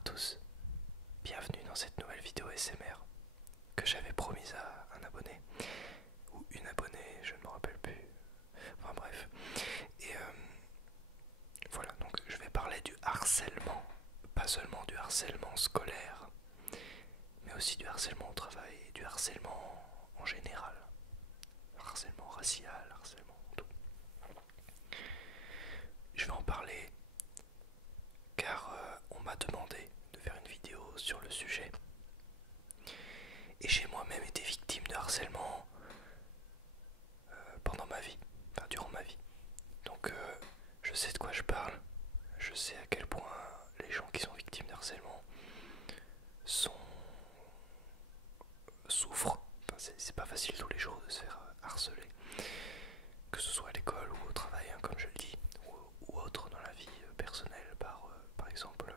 à tous, bienvenue dans cette nouvelle vidéo SMR que j'avais promise à un abonné, ou une abonnée, je ne me rappelle plus, enfin bref. Et voilà, donc je vais parler du harcèlement, pas seulement du harcèlement scolaire, mais aussi du harcèlement au travail, et du harcèlement en général, harcèlement racial, harcèlement tout. Je vais en parler car on m'a demandé de faire une vidéo sur le sujet. Et j'ai moi-même été victime de harcèlement pendant ma vie, enfin durant ma vie. Donc je sais de quoi je parle, je sais à quel point les gens qui sont victimes de harcèlement sont... souffrent. Enfin, c'est pas facile tous les jours de se faire harceler, que ce soit à l'école ou au travail, hein, comme je le dis, ou autre dans la vie personnelle, par exemple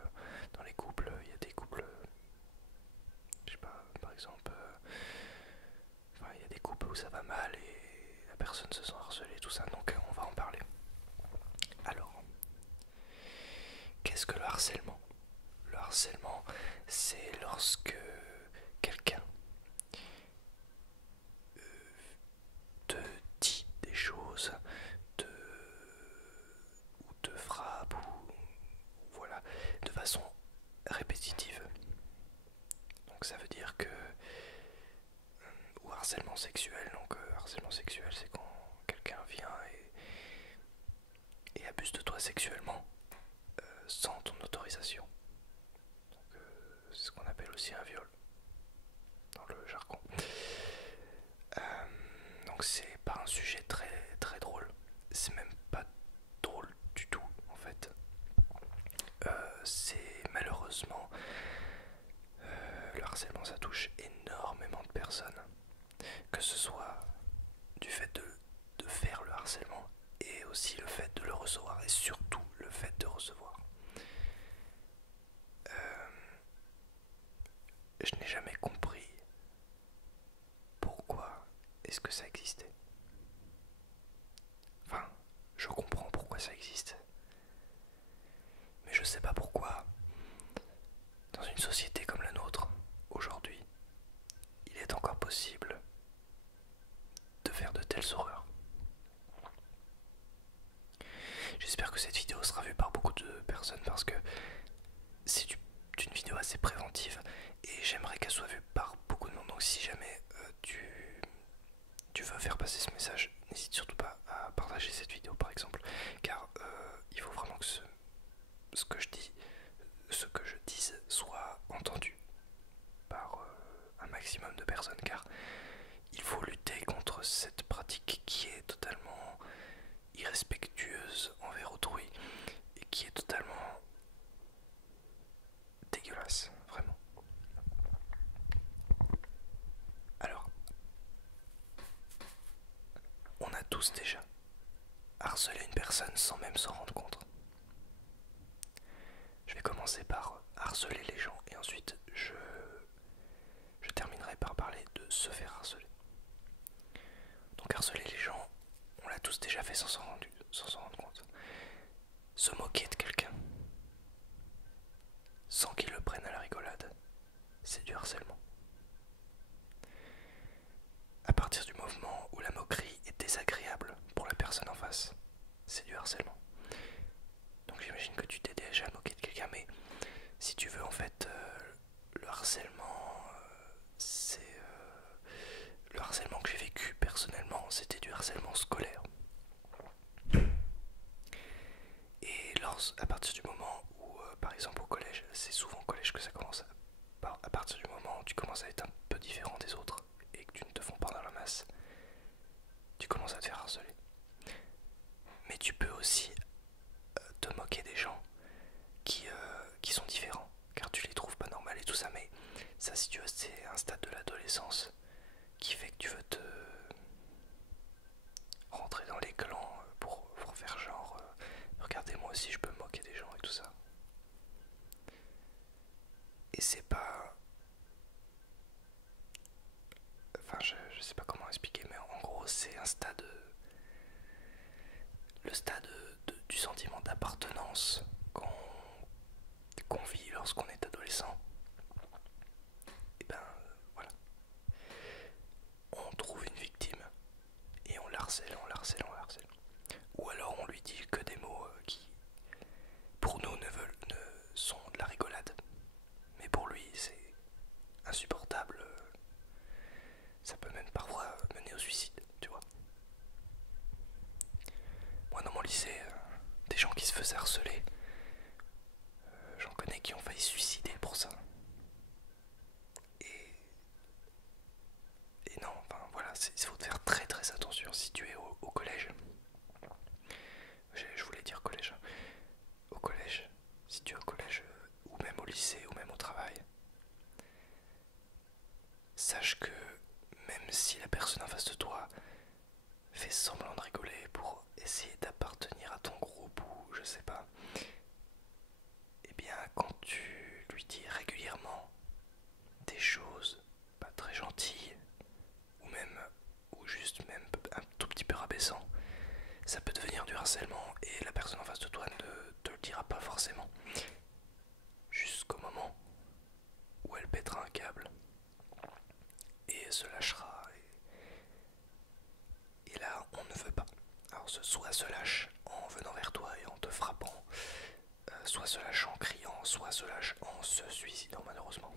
dans les couples, il y a des couples, je sais pas, par exemple, enfin, il y a des couples où ça va mal et la personne se sent harcelée, tout ça, donc on va en parler. Alors, qu'est-ce que le harcèlement? Le harcèlement, c'est lorsque quelqu'un te dit des choses, te, ou te frappe, ou voilà, de façon répétitive. Donc ça veut dire que, ou harcèlement sexuel, donc harcèlement sexuel c'est quand quelqu'un vient et abuse de toi sexuellement sans ton autorisation. Donc c'est ce qu'on appelle aussi un viol dans le jargon. Donc c'est pas un sujet très très drôle, c'est même pas drôle du tout en fait. C'est malheureusement le harcèlement, ça touche énormément de personnes, que ce soit du fait de faire le harcèlement et aussi le fait de le recevoir, et surtout le fait de recevoir. Je n'ai jamais compris pourquoi est-ce que ça existait. Enfin, je comprends pourquoi ça existe, mais je sais pas pourquoi, dans une société comme la nôtre, aujourd'hui, il est encore possible de faire de telles horreurs. J'espère que cette vidéo sera vue par beaucoup de personnes parce que c'est une vidéo assez préventive et j'aimerais qu'elle soit vue par beaucoup de monde. Donc si jamais tu veux faire passer ce message, n'hésite surtout pas à partager cette vidéo par exemple, car il faut vraiment que ce que je dis, ce que je dise soit entendu par un maximum de personnes, car il faut lutter contre cette pratique qui est totalement irrespectueuse envers autrui et qui est totalement dégueulasse, vraiment. Alors, on a tous déjà harcelé une personne sans même s'en rendre compte. Je vais commencer par harceler les gens et ensuite je terminerai par parler de se faire harceler. Donc harceler les gens, on l'a tous déjà fait sans s'en rendre compte. Se moquer de quelqu'un sans qu'il le prenne à la rigolade, c'est du harcèlement. À partir du moment où la moquerie est désagréable pour la personne en face, c'est du harcèlement. Donc j'imagine que tu t'es déjà moqué de quelqu'un, mais si tu veux en fait, le harcèlement, c'est le harcèlement que j'ai vécu personnellement, c'était du harcèlement scolaire. Et à partir du moment où, par exemple au collège, c'est souvent au collège que ça commence, à partir du moment où tu commences à être un peu différent des autres et que tu ne te fonds pas dans la masse, tu commences à te faire harceler. Mais tu peux aussi te moquer des gens qui sont différents, car tu les trouves pas normales et tout ça, mais ça, si tu veux, c'est un stade de l'adolescence qui fait que tu veux te rentrer dans les clans pour faire genre regardez, moi aussi je peux me moquer des gens et tout ça. Et c'est pas... Enfin, je sais pas comment expliquer, mais en gros, c'est un stade... Le stade du sentiment d'appartenance qu'on vit lorsqu'on est adolescent. adolescent, et ben voilà, on trouve une victime et on l'harcèle, on l'harcèle, on l'harcèle. Ou alors on lui dit que des mots qui, pour nous, ne sont de la rigolade. Mais pour lui, c'est insupportable. Ça peut même parfois mener au suicide, tu vois. Moi, dans mon lycée, des gens qui se faisaient harceler, j'en connais qui ont failli se suicider pour ça. Et, et non, enfin voilà, il faut faire très très attention si tu es au collège. Je voulais dire collège. Au collège, si tu es au collège, ou même au lycée, ou même au travail, sache que même si la personne en face de toi fait semblant de rigoler pour essayer d'appartenir à ton groupe ou je sais pas, eh bien quand tu lui dis régulièrement des choses pas très gentilles ou même ou juste même un tout petit peu rabaissant, ça peut devenir du harcèlement et la personne en face de toi ne te le dira pas forcément jusqu'au moment où elle pètera un câble et se lâchera et là on ne veut pas. Alors soit se lâche en venant vers toi et en te frappant, soit se lâche en criant, soit se lâche en se suicidant malheureusement,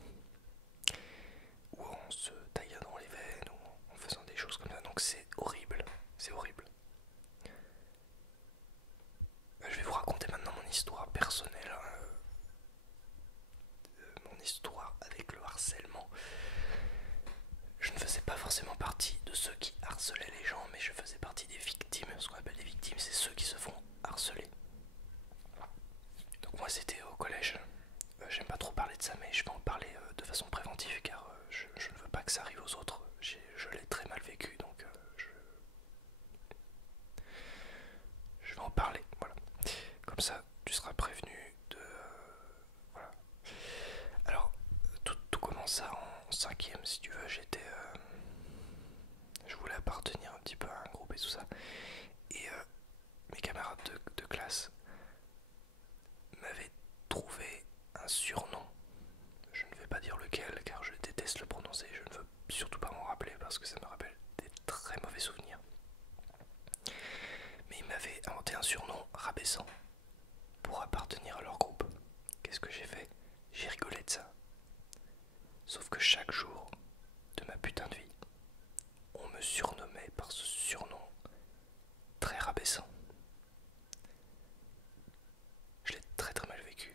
ou en se taillant les veines, ou en faisant des choses comme ça. Donc c'est horrible, c'est horrible. Je vais vous raconter maintenant mon histoire personnelle, mon histoire avec le harcèlement. Je ne faisais pas forcément partie de ceux qui harcelaient les gens, mais je faisais partie des victimes. Ce qu'on appelle des victimes, c'est ceux qui se font harceler. Donc moi c'était au collège. J'aime pas trop parler de ça, mais je vais en parler de façon préventive car je ne veux pas que ça arrive aux autres. Je l'ai très mal vécu, donc je vais en parler. Voilà. Comme ça, tu seras prévenu de. Voilà. Alors, tout commença en cinquième, si tu veux. Je voulais appartenir un petit peu à un groupe et tout ça. Et mes camarades de classe m'avaient trouvé un surnom. Je ne vais pas dire lequel car je déteste le prononcer. Je ne veux surtout pas m'en rappeler parce que ça me rappelle des très mauvais souvenirs. Mais ils m'avaient inventé un surnom rabaissant pour appartenir à leur groupe. Qu'est-ce que j'ai fait? J'ai rigolé de ça. Sauf que chaque jour de ma putain de vie, on me surnommait par ce surnom très rabaissant. Je l'ai très très mal vécu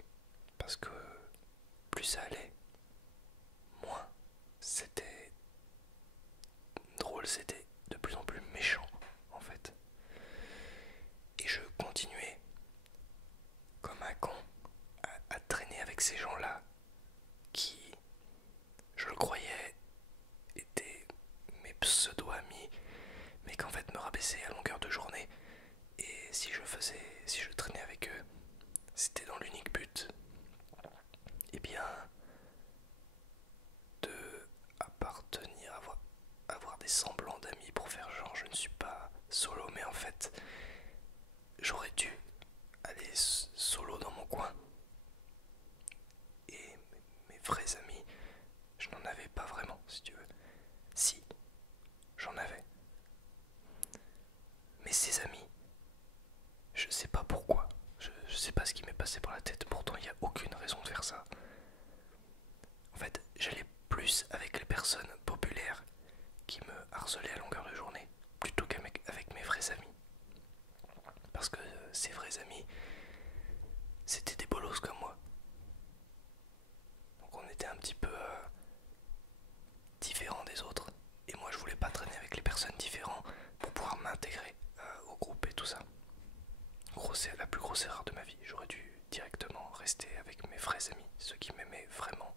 parce que plus ça allait, moins c'était drôle, c'était de plus en plus méchant en fait. Et je continuais comme un con à traîner avec ces gens-là qui, je le croyais, étaient mes pseudo-amis, mais qu'en fait me rabaissaient à longueur de journée. Et si je traînais avec eux, c'était dans l'unique but, eh bien, de appartenir, avoir des semblants d'amis pour faire genre je ne suis pas solo, mais en fait, j'aurais dû aller solo dans mon coin. Et mes vrais amis, je n'en avais pas vraiment, si tu veux. Si, j'en avais. Mais ces amis, je sais pas pourquoi. Je sais pas ce qui m'est passé par la tête. Pourtant, il n'y a aucune raison de faire ça. En fait, j'allais plus avec les personnes populaires qui me harcelaient à longueur de journée plutôt qu'avec mes vrais amis. Parce que ces vrais amis, c'était des bolos comme moi. Donc on était un petit peu différents des autres. Et moi, je voulais pas traîner avec les personnes différentes pour pouvoir m'intégrer au groupe et tout ça. La plus grosse erreur de ma vie. J'aurais dû directement rester avec mes vrais amis, ceux qui m'aimaient vraiment,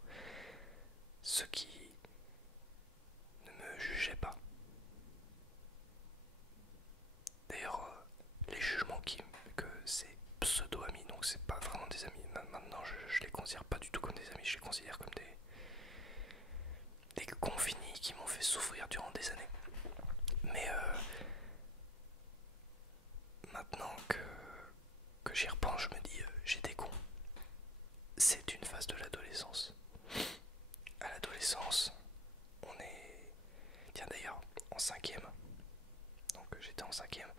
ceux qui ne me jugeaient pas. D'ailleurs, les jugements que ces pseudo-amis, donc c'est pas vraiment des amis, maintenant je les considère pas du tout comme des amis, je les considère comme des confinis qui m'ont fait souffrir durant des années. Mais maintenant que j'y repense, je me dis j'étais con. c'est une phase de l'adolescence. À l'adolescence, on est... Tiens d'ailleurs, en cinquième, donc j'étais en cinquième,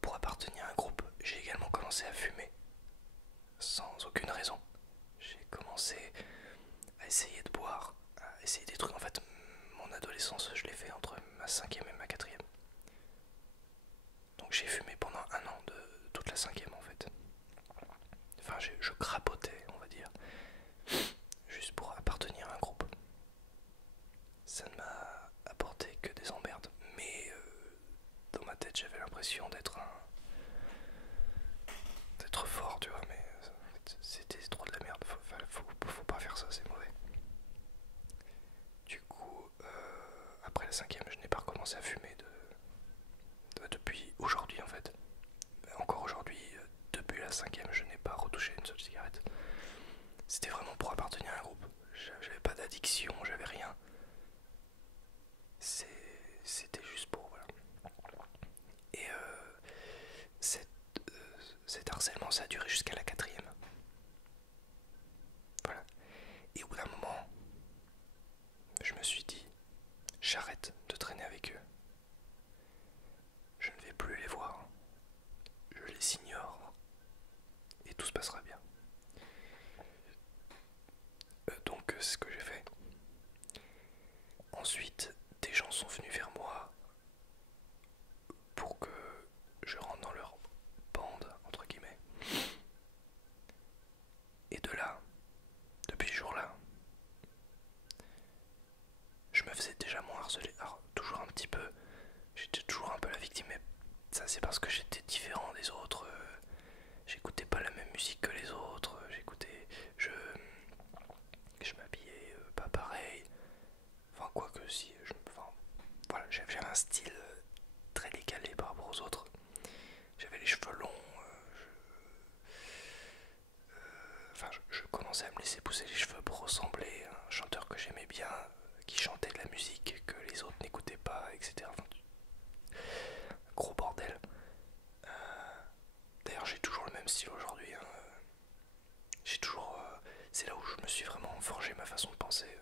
pour appartenir à un groupe, j'ai également commencé à fumer, sans aucune raison. J'ai commencé à essayer de boire, à essayer des trucs. En fait, mon adolescence, je l'ai fait entre ma cinquième et ma quatrième. Donc j'ai fumé pendant un an de toute la cinquième en fait. Enfin, je crapotais, on va dire, juste pour appartenir à un groupe. Ça ne m'a apporté que des emmerdes, mais dans ma tête j'avais l'impression d'être fort, tu vois, mais c'était trop de la merde. Faut pas faire ça, c'est mauvais. Du coup, après la cinquième, je n'ai pas recommencé à fumer depuis aujourd'hui en fait. Encore aujourd'hui, depuis la cinquième, je n'ai pas retouché une seule cigarette. C'était vraiment pour appartenir à un groupe. J'avais pas d'addiction, j'avais rien. C'était juste pour, voilà. Et cet, cet harcèlement, ça a duré jusqu'à la quatrième. Voilà. Et au bout d'un moment, je me suis dit, j'arrête de traîner avec eux. Je ne vais plus les voir. Je les ignore. Et tout se passera bien. Donc c'est ce que j'ai fait. Ensuite, des gens sont venus vers moi pour que je rentre dans leur bande, entre guillemets. Et de là, depuis ce jour-là, je me faisais déjà moins harceler. Alors, toujours un petit peu, j'étais toujours un peu la victime, mais ça c'est parce que j'étais différent des autres. J'écoutais pas la même musique que les autres. Je m'habillais pas pareil. Enfin, quoi que si, enfin, voilà, j'avais un style très décalé par rapport aux autres. J'avais les cheveux longs. Enfin, je commençais à me laisser pousser les cheveux pour ressembler à un chanteur que j'aimais bien, qui chantait de la musique que les autres n'écoutaient pas, etc. Enfin, gros bordel. D'ailleurs, j'ai toujours le même style aujourd'hui. Hein. J'ai toujours. C'est là où je me suis vraiment forgé ma façon de penser.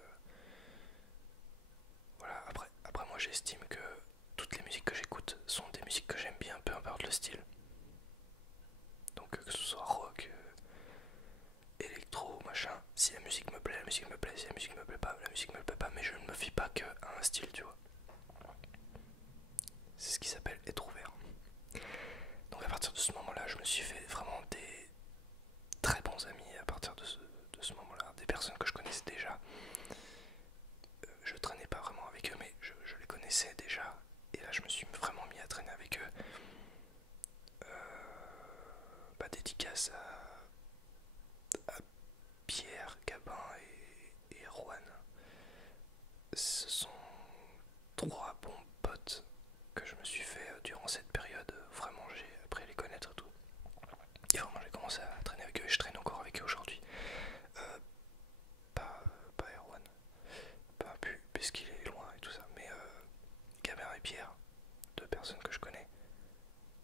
Voilà. Après, moi, j'estime que toutes les musiques que j'écoute sont des musiques que j'aime bien, peu importe le style. Donc, que ce soit rock, électro, machin. Si la musique me plaît, la musique me plaît. Si la musique me plaît pas, la musique me plaît pas. Mais je ne me fie pas qu'à un style, tu vois. C'est ce qui s'appelle être ouvert. Donc à partir de ce moment-là, je me suis fait vraiment des très bons amis à partir de ce moment-là, des personnes que je connaissais déjà. Je traînais pas vraiment avec eux, mais je les connaissais déjà. Et là, je me suis vraiment mis à traîner avec eux. Dédicace à Pierre, Gabin et Rouen. Ce sont trois bons potes que je me suis fait durant cette période. Vraiment, j'ai appris à les connaître et tout. Et vraiment, j'ai commencé à traîner avec eux et je traîne encore avec eux aujourd'hui. Pas Erwan, pas pu, puisqu'il est loin et tout ça, mais Gabin et Pierre, deux personnes que je connais.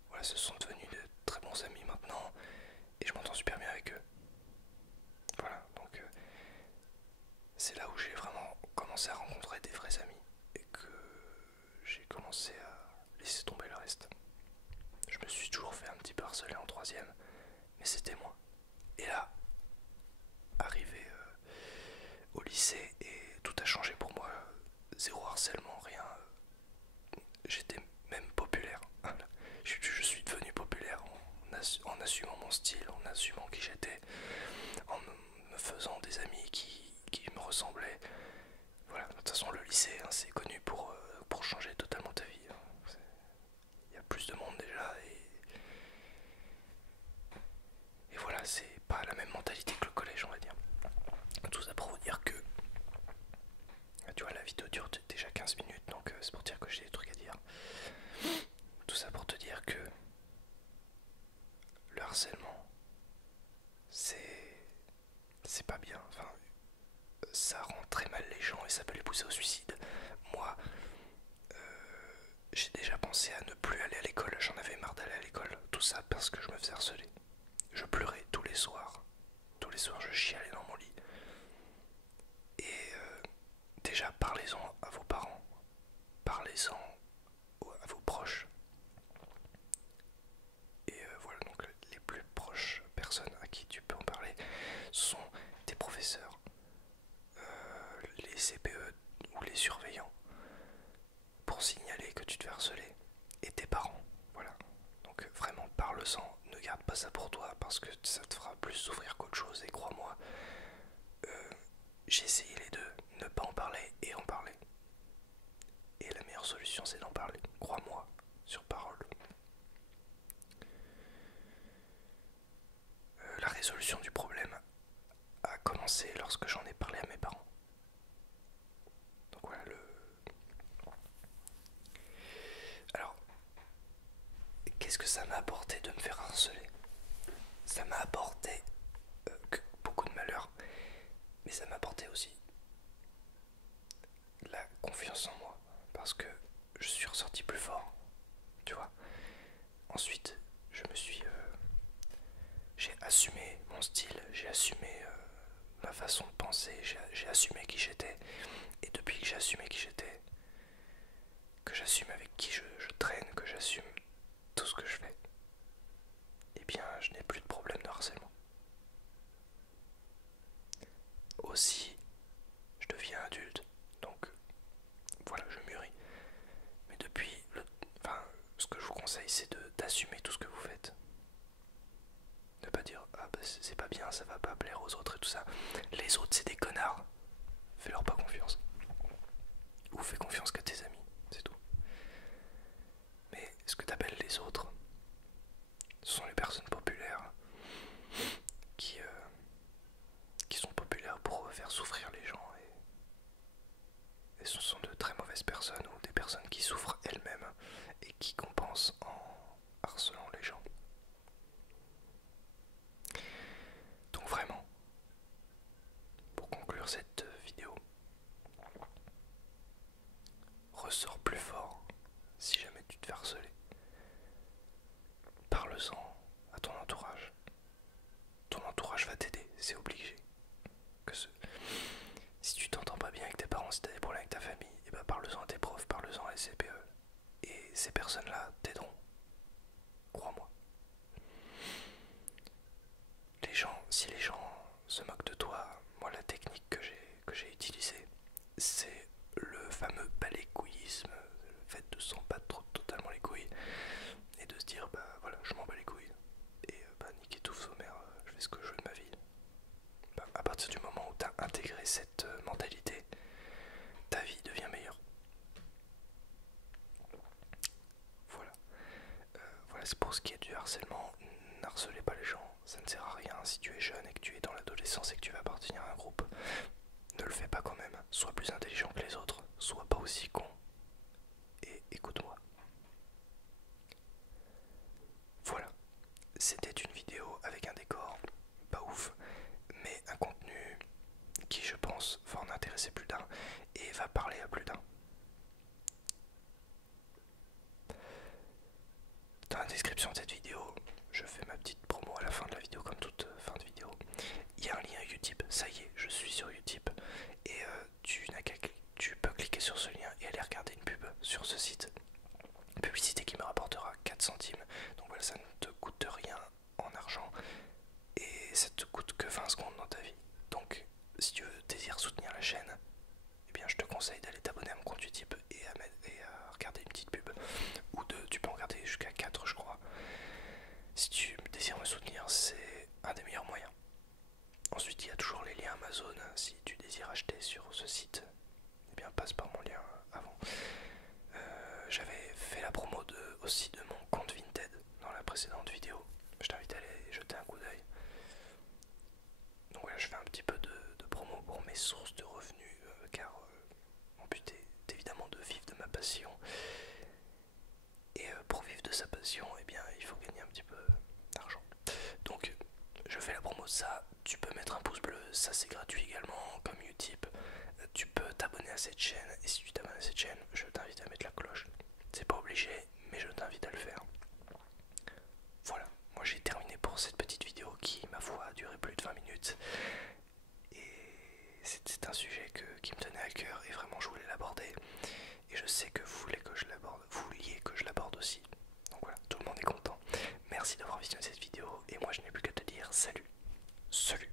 Voilà, ce sont devenus de très bons amis maintenant et je m'entends super bien avec eux. Voilà, donc c'est là où j'ai vraiment commencé à rencontrer des vrais amis et que j'ai commencé à laisser tomber le reste. Je me suis toujours fait un petit peu harceler en troisième, mais c'était moi. Et là, arrivé au lycée, et tout a changé pour moi. Zéro harcèlement, rien. J'étais même populaire. Je suis devenu populaire en assumant mon style, en assumant qui j'étais, en me faisant des amis qui me ressemblaient. Voilà, de toute façon le lycée, hein, c'est connu pour changer totalement ta vie. Hein. Il y a plus de monde déjà et voilà, c'est pas la même mentalité que le collège, on va dire. Tout ça pour vous dire que, tu vois, la vidéo dure déjà 15 minutes, donc c'est pour dire que j'ai des trucs à dire. Tout ça pour te dire que le harcèlement, c'est pas bien. Enfin, ça rend très mal les gens et ça peut les pousser au suicide. Moi, j'ai déjà pensé à ne plus aller à l'école. J'en avais marre d'aller à l'école. Tout ça parce que je me faisais harceler. Je pleurais tous les soirs. Tous les les soirs je chialais dans mon lit. Et déjà parlez-en à vos parents, parlez-en à vos proches. Et voilà, donc les plus proches personnes à qui tu peux en parler sont tes professeurs, les CPE ou les surveillants pour signaler que tu te fais harceler, et tes parents. Voilà. Donc vraiment parle-en, ne garde pas ça pour toi parce que ça te fera plus souffrir qu'autre chose. Et crois-moi, j'ai essayé les deux, ne pas en parler et en parler. Et la meilleure solution c'est d'en parler, crois-moi, sur parole. La résolution du problème a commencé lorsque j'en ai parlé à mes parents. Donc voilà le... Alors, qu'est-ce que ça m'a apporté de me faire harceler? Ça m'a apporté beaucoup de malheur, mais ça m'a apporté aussi la confiance en moi, parce que je suis ressorti plus fort, tu vois. Ensuite, j'ai assumé mon style, j'ai assumé ma façon de penser, j'ai assumé qui j'étais, et depuis que j'ai assumé qui j'étais, que j'assume avec qui je traîne, que j'assume tout ce que je fais, eh bien je n'ai plus de problème de harcèlement. Aussi, je deviens adulte, donc voilà, je mûris. Mais depuis, ce que je vous conseille, c'est d'assumer tout ce que vous faites. Ne pas dire, ah bah c'est pas bien, ça va pas plaire aux autres et tout ça. Les autres, c'est des connards. Fais-leur pas confiance. Ou fais confiance qu'à tes amis, c'est tout. Mais ce que t'appelles les autres, ce sont les personnes populaires qui, qui sont populaires pour faire souffrir les gens. Et ce sont de très mauvaises personnes ou des personnes qui souffrent elles-mêmes et qui compensent en harcelant les gens. Donc vraiment, pour conclure cette vidéo, ressors plus fort si jamais tu te fais harceler. Parle-en à ton entourage. Ton entourage va t'aider, c'est obligé. Si tu t'entends pas bien avec tes parents, si tu as des problèmes avec ta famille, et bah parle-en à tes profs, parle-en à la CPE. Et ces personnes-là t'aideront. Crois-moi. Si les gens se moquent de toi, moi la technique que j'ai utilisée, c'est le fameux balécouillisme, le fait de s'en battre totalement les couilles et de se dire bah voilà, je m'en bats les couilles et bah niquer tout sommaire, je fais ce que je veux de ma vie. Bah, à partir du moment où tu as intégré cette mentalité, ta vie devient meilleure. Voilà. Voilà, c'est pour ce qui est du harcèlement. N'harcelez pas les gens, ça ne sert à rien. Si tu es jeune et que tu es dans l'adolescence et que tu vas appartenir à un groupe, ne le fais pas quand même. Sois plus intelligent que les autres, sois pas aussi con. Et écoute-moi. Voilà, c'était une vidéo avec un décor pas ouf, mais un contenu qui je pense va en intéresser plus d'un et va parler à plus d'un. Dans la description de cette vidéo, je fais ma petite promo à la fin de la vidéo, comme toute fin de vidéo. Il y a un lien YouTube, ça y est, je suis sur YouTube. Et tu peux cliquer sur ce lien et aller regarder une pub sur ce site. Une publicité qui me rapportera 4 centimes. Donc voilà, ça ne te coûte rien en argent. Et ça te coûte que 20 secondes dans ta vie. Donc si tu désires soutenir la chaîne, eh bien je te conseille d'aller t'abonner à mon compte YouTube et à regarder une petite pub. Ou deux, tu peux en regarder jusqu'à 4 je crois. Si tu désires me soutenir, c'est un des meilleurs moyens. Ensuite, il y a toujours les liens Amazon. Si tu désires acheter sur ce site, eh bien passe par mon lien avant. J'avais fait la promo aussi de mon compte Vinted dans la précédente vidéo. Je t'invite à aller jeter un coup d'œil. Donc voilà, je fais un petit peu de promo pour mes sources de revenus, car mon but est évidemment de vivre de ma passion. Et pour vivre de sa passion, eh bien, il faut gagner un petit peu d'argent. Donc, je fais la promo de ça. Tu peux mettre un pouce bleu, ça c'est gratuit également, comme Utip. Tu peux t'abonner à cette chaîne. Et si tu t'abonnes à cette chaîne, je t'invite à mettre la cloche. C'est pas obligé, mais je t'invite à le faire. Voilà, moi j'ai terminé pour cette petite vidéo qui, ma foi, a duré plus de 20 minutes. Et c'est un sujet qui me tenait à cœur et vraiment je voulais l'aborder. Et je sais que vous voulez que je l'aborde, vous vouliez que je l'aborde aussi. Donc voilà, tout le monde est content. Merci d'avoir visionné cette vidéo et moi je n'ai plus qu'à te dire salut. Salut.